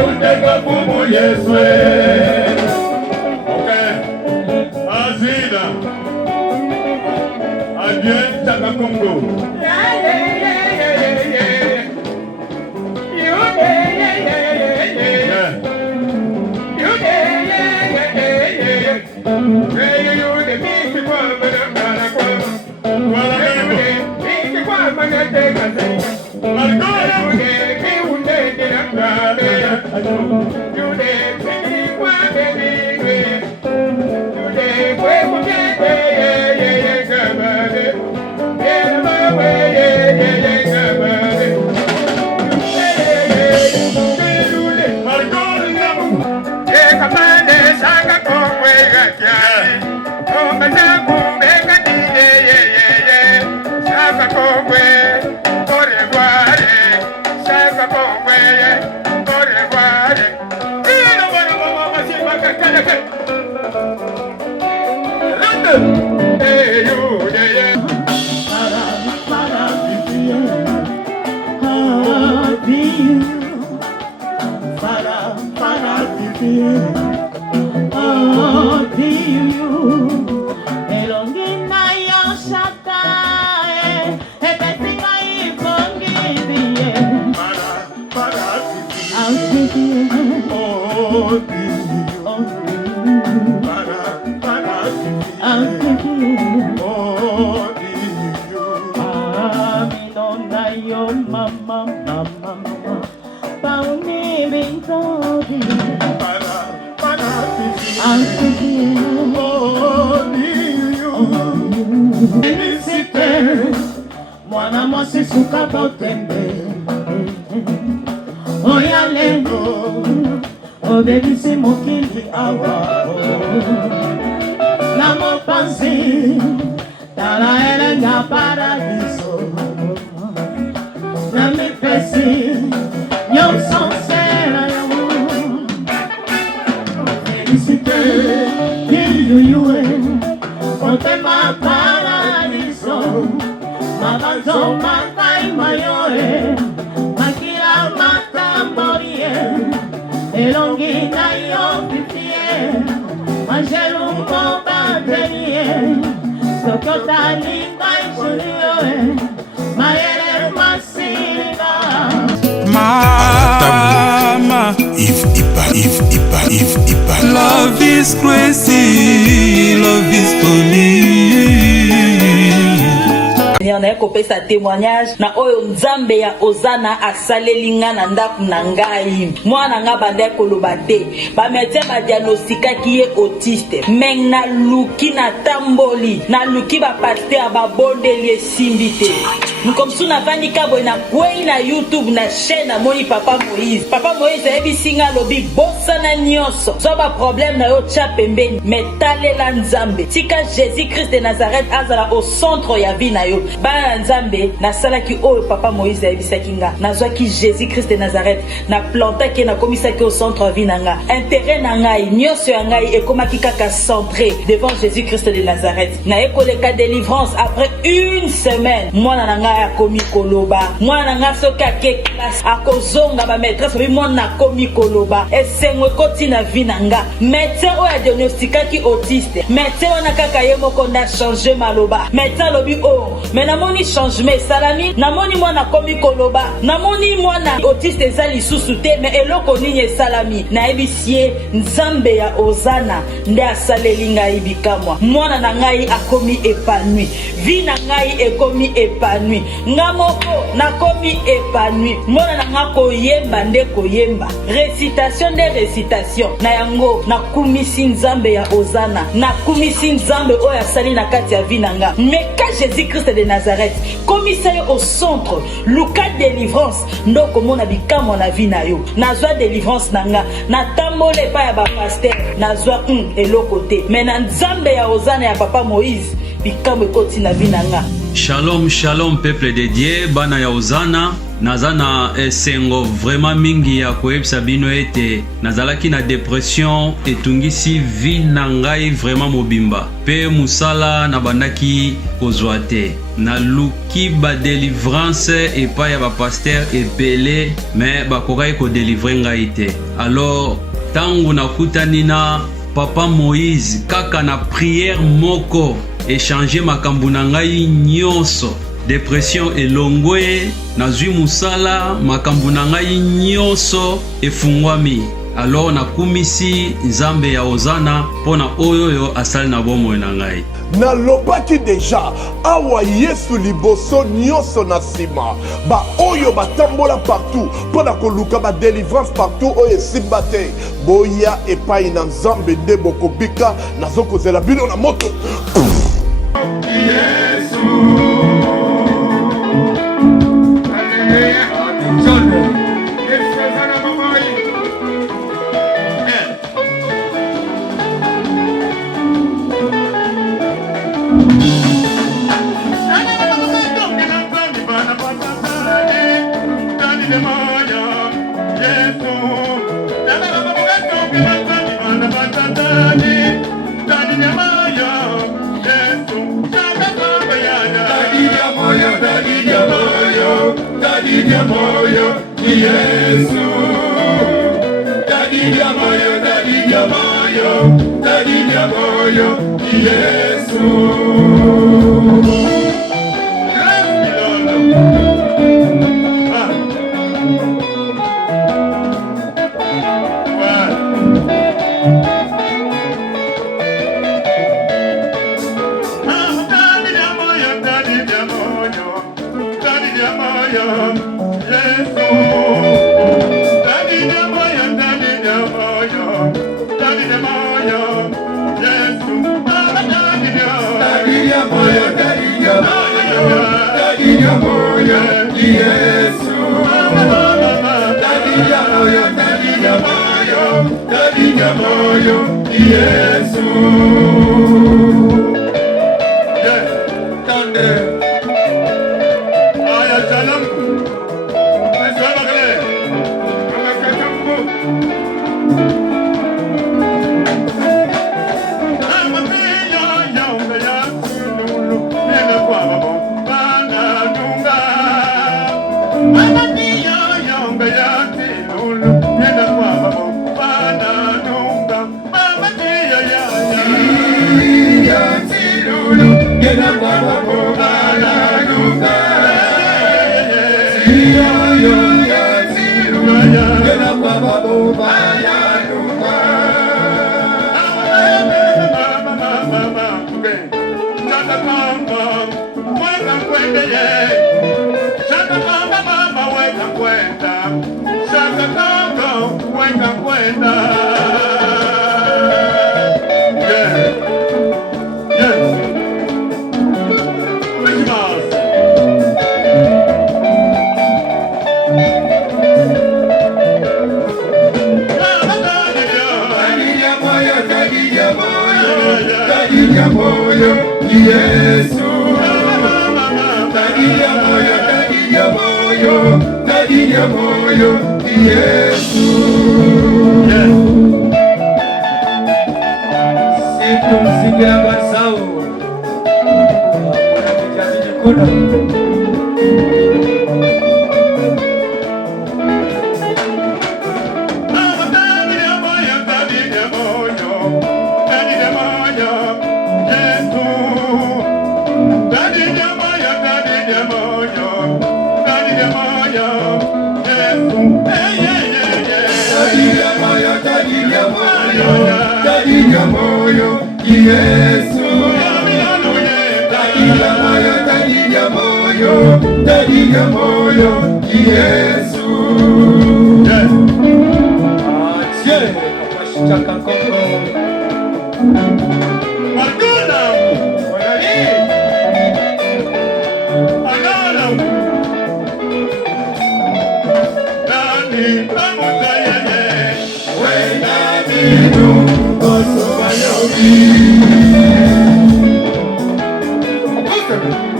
uteka kumu Yeswe. Okay. Azida. Adieu Chaka Congo. Mwana mwasi suka botembe Oyalengo Obebisi mokili awa Na mopanzi Tala elenga paradiso Na mipesi Nyonso sera yamu Felicite Kiyuyue Otema paradiso Mabanzo matai mayoe Makira matamborie Elongi na yo pipie Manjelu mboba terie Sokota linga isurioe Maere masina Mama If Ipa Love is crazy Love is funny On a coupé sa témoignage na oyo nzambe ya ozana asalelinga na ndaku na ngai mwana nga bande koloba te ba médecin ba diagnostika ki est autiste meng na luki na tamboli na luki ba pasteur ba bondeli simbité nous comme sous na vanika boina kwei na YouTube na chaîne na moni Papa Moïse ebi singa lobi bossa na nyonso so ba problème na yo tcha pembeni metalela nzambe tika Jésus Christ de Nazareth azala au centre ya vie na yo ba nzambe na salaki oyo Papa Moïse ebisaki nga nazwaki Jésus Christ de Nazareth na plantaki na komisaki au centre vie na nga intérêt na ngai nyonso ya ngai ekomaki kaka centré devant Jésus Christ de Nazareth na ekoleka délivrance après une semaine mwana na ngai akomi koloba mwana na ngai soki ake classe akozonga ba maîtresse bi mwana na komi koloba esengo ekoti na vie na nga médecin oyo diagnostikaki autiste médecin wana kaka ye moko na changer maloba médecin lobi oh mais namoni changement salami namoni mwana komi koloba namoni mwana autiste ezali lisusu te mais eloko nini salami na ebisie nzambe ya ozana nde asaleli ngai bikamwa mwana na ngai akomi épanoui vie na ngai ekomi épanoui nga moko nakomi épanoui mwana na nga koyemba nde koyemba récitation de récitation na yango nakumisi nzambe ya ozana nakumisi nzambe oyo asali na kati ya vie na nga mais ka Jésus Christ de Nazareth commissaire au centre luka délivrance ndoko mona bikamwa na vie na yo nazwa délivrance nanga na tambole pa ya ba pasteur nazwa eloko te mais na nzambe ya ozana ya Papa Moïse bikamwe koti na vie nanga. Shalom, shalom, peuple de Dieu, bana ya ozana, naza na esengo vraiment mingi ya koyebisa bino ete nazalaki na depression etungisi vie na ngai vraiment mobimba pe musala na bandaki kozwa te naluki badelivrance epai ya bapaster ebele me bakokaki kodelivre ngai te. Alors tangu nakutani na papa Moïse kaka na prière moko échanger makambo na ngai nyonso, depression elongwe, nazwi musala makambo na ngai nyonso efungwami. Alors nakumisi nzambe ya ozana pona oyoyo asali na bomoi na ngai. Nalobaki deja awa Yesu liboso nyonso na sima ba oyo batambola partout pona koluka ba délivrance partout oyo esimba te boya epai na nzambe nde bokobika nazokozela bino na moto. Yesu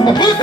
Abusa!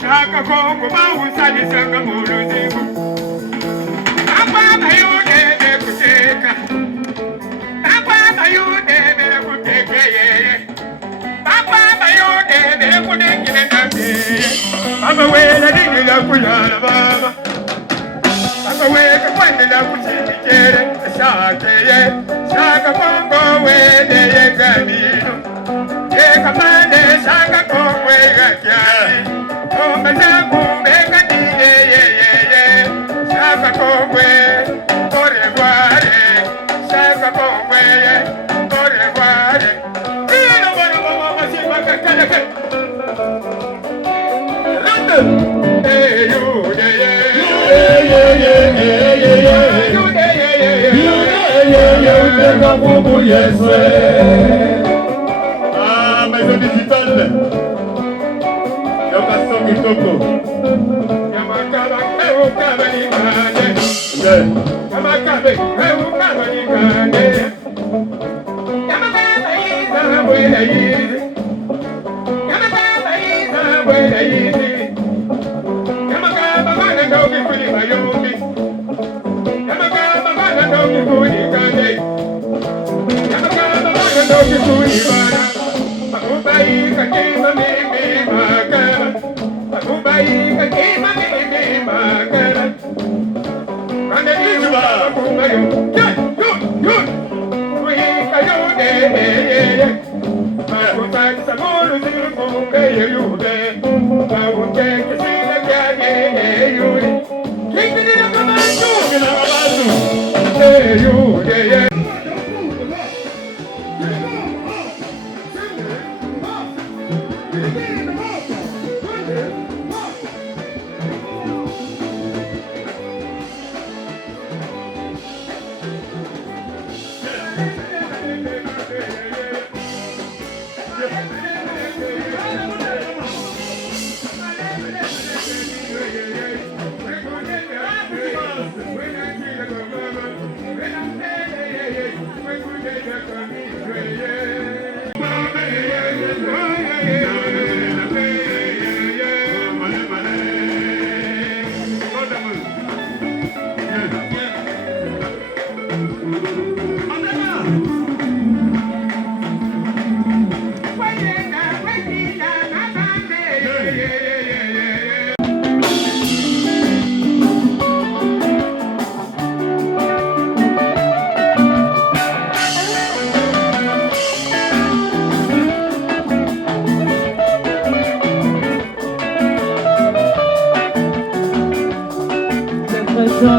Shaka Kongo, Mawusadi Sanga Muluzibu. Papa, you never could take. Papa, you never could take. Papa, you never could take it. Papa, where I did it up with Alabama. Papa, where the one that I would see it. Shaka Kongo, where they got me. Take a man, Shaka Kongo, where I got me. Maison digitale. Location Kitoko.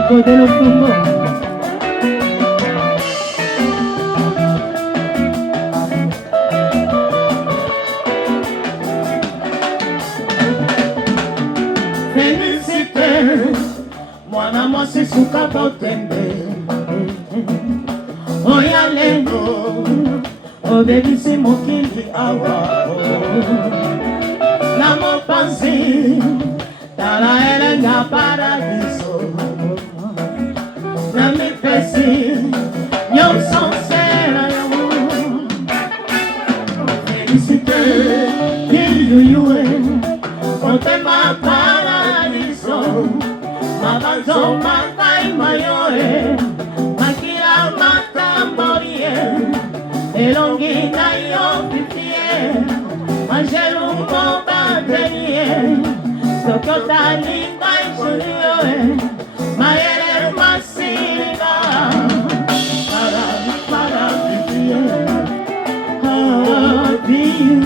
De los tumbos. Felicite, mwana mwasi suka botembe. Oya lengo, obebisi mokili awa. Na mopanzi, tala elenga paradiso. Oh, makai mayoe, makila matamborie, elongi na yo pipie, majelu mo batenie, sokota limba isulioe, mayele masina, para pipie, oh, pipie,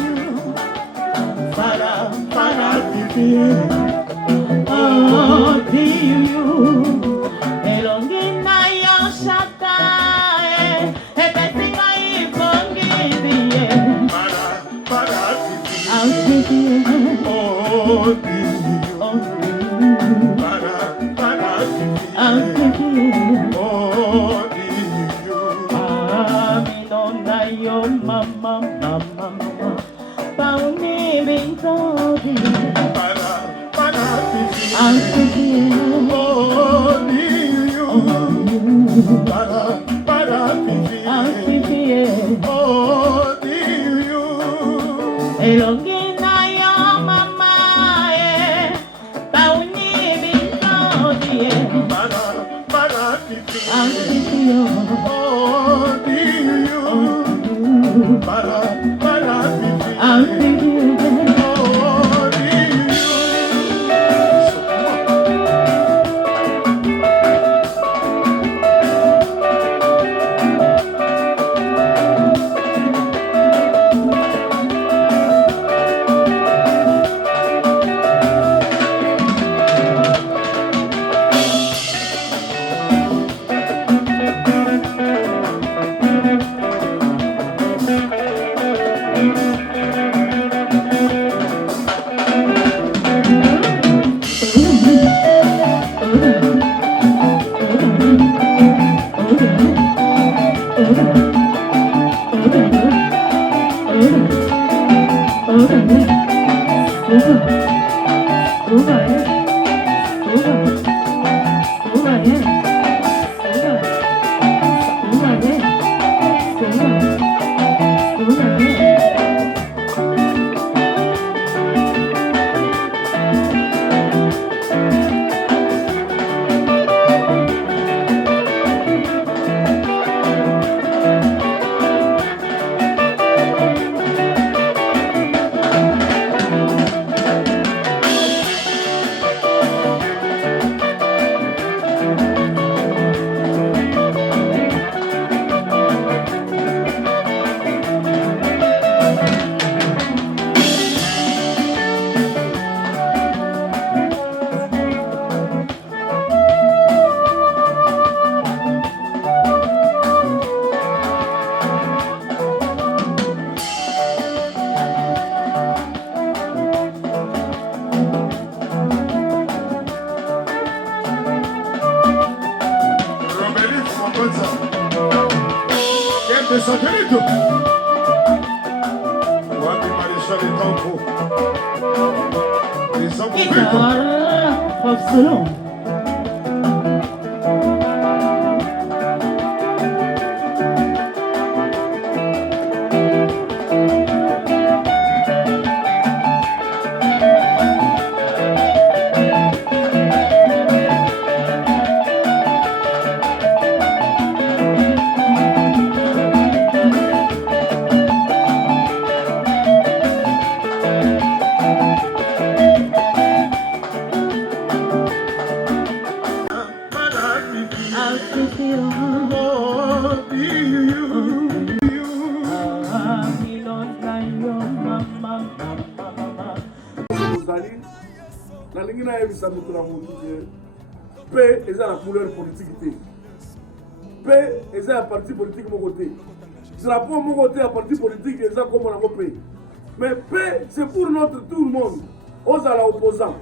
para pipie. Oh, you elongina yo shaka ebetinga ifongibie para oh, para yo mama pauni bintobi elongina yo mama pauni bintobi Satellite. Wapi Maréchal et Tanko. Les enfants. Absolument. Nalingina yebisa mutu na mutu pe eza la couleur politique te pe eza ya parti politique moko te drapeau moko te ya parti politique eza kombo nango pe mais pe c'est pour notre tout le monde ozala opposant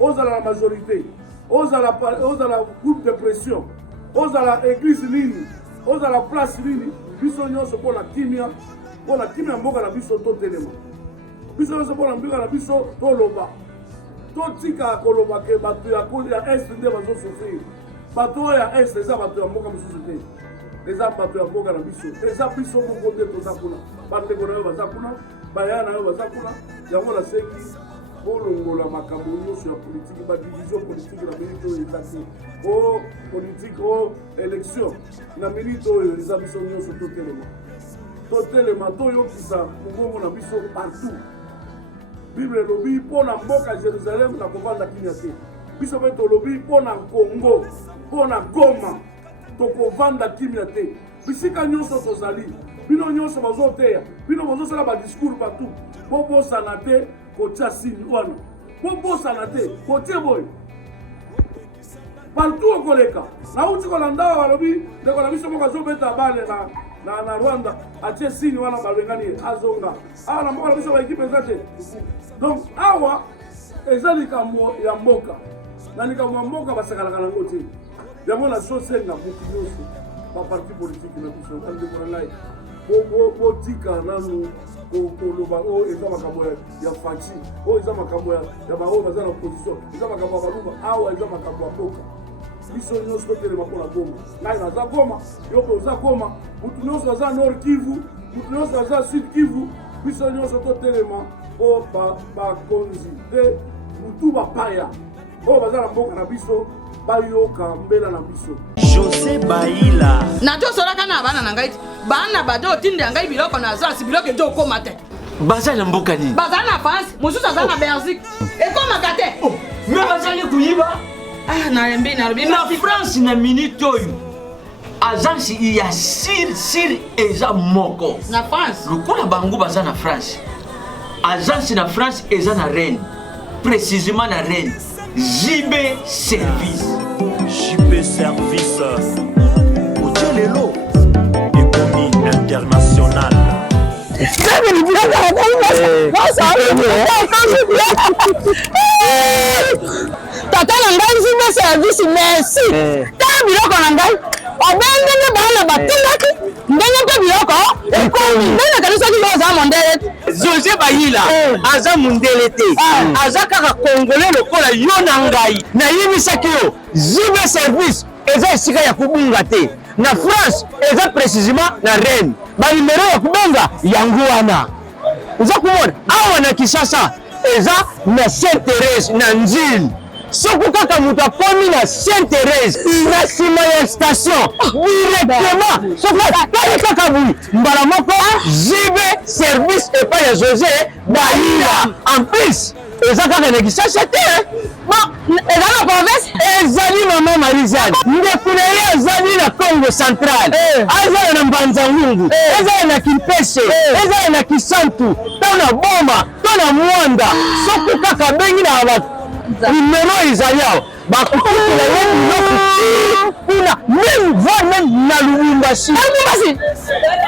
ozala la majorité ozala groupe de pression ozala église nini ozala place nini biso nyonso mpona kimia mboka na biso totelema biso nyonso mpona mboka na biso toloba totika koloba ke bato ya est nde bazosofrir bato ya est eza bato ya mboka mosusu te eza bato ya mboka na biso eza biso moko te toza kuna bandeko na yo baza kuna bayaya na yo baza kuna yango nasengi bolongola makambo nyonso ya politique badivision politique na minute oyo eza te o politique o élection na minute oyo eza biso nyonso totelema toyokisa mongongo na biso partout. Bible elobi mpo na mboka Jérusalem na kovanda kimia te, biso mpe tolobi mpo na Congo mpo na Goma tokovanda kimia te. Bisika nyonso tozali bino nyonso bazoteya bino bazosala badiscours partout bobosana te kotia sini wana bobosana te kotie boye partout okoleka nauti kolanda balobi ndeko na biso moko azobeta bale na Rwanda atie sini wana balengani azonga awa na mboka na biso baekipe eza te. Donc awa eza likambo ya mboka na likambo ya mboka basakalaka nango te yango nazosenga motu nyonso baparti politike na biso bandeko na ngai botika nanu koloba oyo eza makambo ya faci oyo eza makambo ya baoyo baza na opposition eza makambo ya baluba awa eza makambo ya mboka biso nyonso totelema mpona Goma. Ngai naza Goma, yoko oza Goma, mutu nyonso aza Nord Kivu, mutu nyonso aza Sud Kivu, biso nyonso totelema o bakonzi te mutu bapaya oyo baza na mboka na biso bayoka mbela na biso. José Baila najosolaka na bana na ngai bana bato otindela ngai biloko na zasi biloko ezo okoma te baza na mboka nini baza na France mosusu aza na Belgique ekomaka te me bazali kuyiba nalembi nalobi na France na minute oyo agence ya sir eza moko na France lokola bango baza na France agence na France eza na Rennes précisément na Rennes JB Service Otelelo économie internationale tata na ngai JB Service merci ta biloko na ngai obengenge bana batindaki ndenge mpe biloko ekomi ndenge kanisaki oza mondele José Baila aza mondele te aza kaka congolais lokola yo na ngai nayebisaki yo JB Service eza esika ya kubunga te na France eza précisément na Rennes banimero ya kubenga yango wana oza komona awa na Kinshasa eza na Sainte-Thérèse na Nzili soki kaka moto akomi na Sainte-Thérèse na nsima ya station directement soki atali kaka boyi mbala moko JB Service epai ya José Baila en plus eza kaka na Kinshasa te eza na province ezali mama Marizane ndeko na ye azali na Congo Central azali na Mbanza-Ngungu ezali na Kimpese ezali na Kisantu to na Boma to na Mwanda soki kaka bengi na bato numero ezali awa bakutukela ye biloko kuna même na Lubumbashi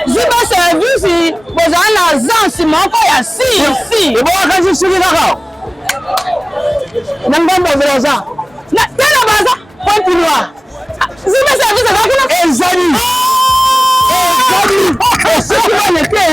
JB Service bozala na agence moko ya si ebowakasi soki kaka na ngambo aza tala baza Pointe Noire JB Service ezali ezali soki wana te